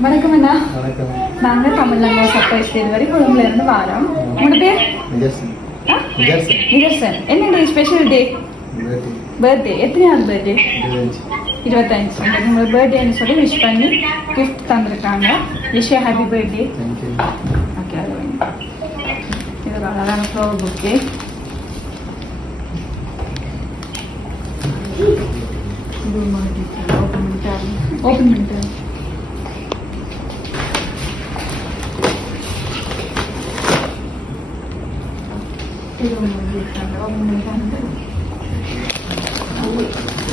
வணக்கம் அண்ணா. வணக்கம். நாங்க தமிழ்நாடு சர்ப்ரைஸ் டெலிவரி கொழும்புல இருந்து வாரோம். உங்களோட பேர்? நிதர்சன். ஆ? நிதர்சன். நிதர்சன். என்ன ஸ்பெஷல் டே பர்த்டே எத்தனையாவது பர்த்டே இருபத்தஞ்சு. உங்களுக்கு பர்த்டேன்னு சொல்லி விஷ் பண்ணி gift தந்திருக்காங்க. விஷ் ஹாப்பி பர்த்டே ஓகே அது. இது ஒரு அழகான ஃப்ளவர் புக்கே ஓப்பன் பண்ணிட்டாரு. ஓப்பன் பண்ணிட்டாரு இது ஒன்று இருக்காங்க ஓப்பன் பண்ணிட்டாங்க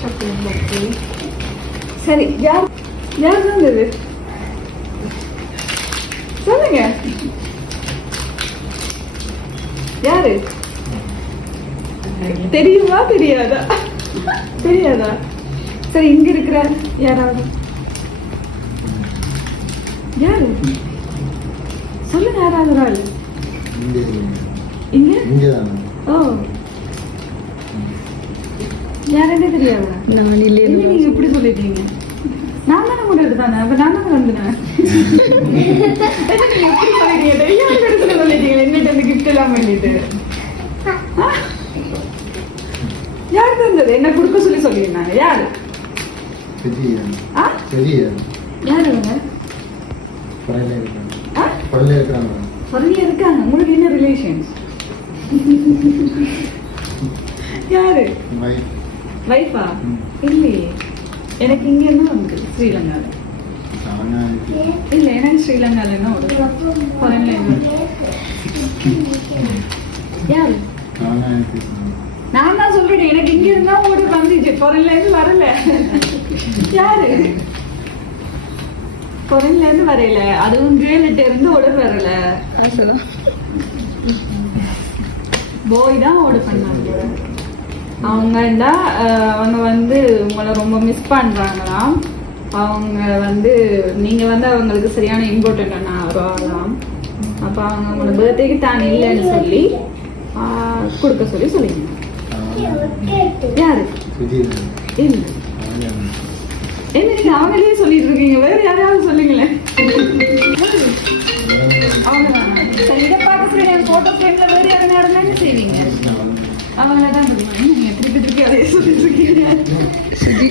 சாக்லேட் புக்கே சரி யார் யார் வந்தது சொல்லுங்க யாரு தெரியுமா தெரியாதா தெரியாதா சரி இங்க இருக்கிற யாராவது யாரு சொல்லுங்க யாராவது ஒரு ஆள். இங்கே. இங்க? ஓ. யாருன்னே தெரியாதா? நான் இல்லை என்ன நீங்க இப்படி சொல்லிட்டீங்க? நான் தானே கூட எடுத்தானே அப்ப நான் தானே வந்தேன் என்ன நீங்க இப்படி சொல்லிட்டீங்க? தெரியாத இடத்துல சொல்லிட்டீங்க என்னட்டு அந்த கிஃப்ட் எல்லாம் பண்ணிட்டு. ஆ? யார் தந்தது என்ன கொடுக்க சொல்லி சொல்லியிருந்தாங்க. யாரு? யாரு அவங்க? பழையில இருக்காங்க. சொல்லியே இருக்காங்க. உங்களுக்கு என்ன ரிலேஷன்ஸ் யாரு? வைஃபா. இல்லையே. எனக்கு இங்க இருந்து வந்து? ஸ்ரீலங்கால. இல்ல எனக்கு ஸ்ரீலங்கால என்ன ஒரு ஃபாரின்ல யாரு? சானா நான் தான் சொல்றேன் எனக்கு இங்க இருந்தா ஓடி வந்துச்சு. ஃபாரின்ல இருந்து வரல. யாரு? ஃபாரின்ல இருந்து வரல அதுவும் கேர்ள்கிட்ட இருந்து ஓடர் வரல. போய் தான். ஓட பண்ணாங்க. அவங்கண்டா அவங்க வந்து உங்களை ரொம்ப மிஸ் பண்றாங்களாம். அவங்க வந்து நீங்க வந்து அவங்களுக்கு சரியான இம்பார்ட்டன்ட் ஆகலாம் அப்ப அவங்க உங்களோட பர்த்டேக்கு தான் இல்லைன்னு சொல்லி ஆஹ், கொடுக்க சொல்லி சொல்லிங்க யாரு? இல்ல. என்ன அவங்களே சொல்லிட்டு இருக்கீங்க. வேற யாராவது சொல்லுங்களேன். அவங்க சரி இதை பார்க்க சரி என் போட்டோ ஃப்ரேம்ல வேற யாரும் யாரும் என்ன செய்வீங்க? அவங்கள தான் சொல்லுவாங்க நீங்க திருப்பி திருப்பி அதே சொல்லிட்டு இருக்கீங்க? சுஜி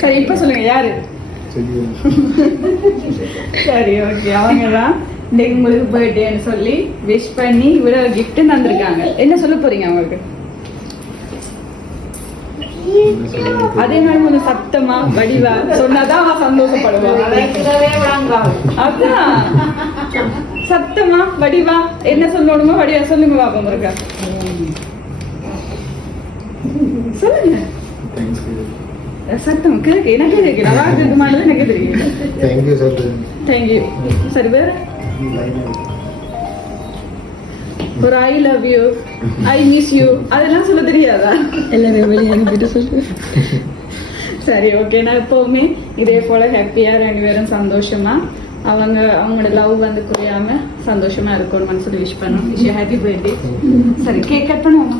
சரி இப்ப சொல்லுங்க யாரு? சரி ஓகே அவங்க தான் இன்னைக்கு உங்களுக்கு பர்த்டேன்னு சொல்லி விஷ் பண்ணி இவ்வளவு gift தந்திருக்காங்க என்ன சொல்ல போறீங்க அவங்களுக்கு? அதே மாதிரி கொஞ்சம் சத்தமா வடிவா சொன்னாதான் அவன் சந்தோஷப்படுவான் அதான். சத்தமா வடிவா என்ன சொல்லணுமோ வடிவா சொல்லுங்க பாப்போம் இருக்கா சொல்லுங்க. சத்தம் கேட்க எனக்கே கேட்கல அவாக்கு இருக்க மாட்டது எனக்கு தெரியல தேங்க்யூ சொல்றேன் தேங்க்யூ சரி வேற ஒரு I love you I miss you அதெல்லாம் சொல்ல தெரியாதா எல்லாரும் வெளியே அனுப்பிட்டு சொல்லு சரி ஓகே நான் எப்பவுமே இதே போல ஹாப்பியா ரெண்டு பேரும் சந்தோஷமா அவங்க அவங்களோட லவ் வந்து குறையாம சந்தோஷமா இருக்கணும்னு சொல்லி விஷ் பண்ணோம் ஹாப்பி பர்த்டே சரி கேக் கட் பண்ணுவோமா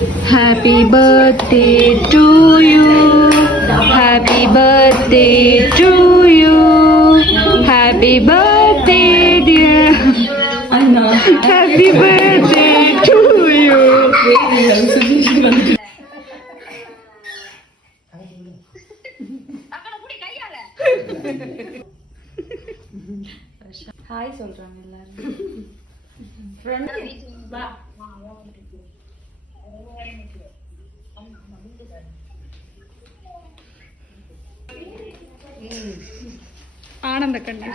Happy birthday to you. Happy birthday to you. Happy birthday, dear. Happy birthday to you. Hi சொல்றாங்க எல்லாரும் ആണെന്തൊക്കെ ഉണ്ട്?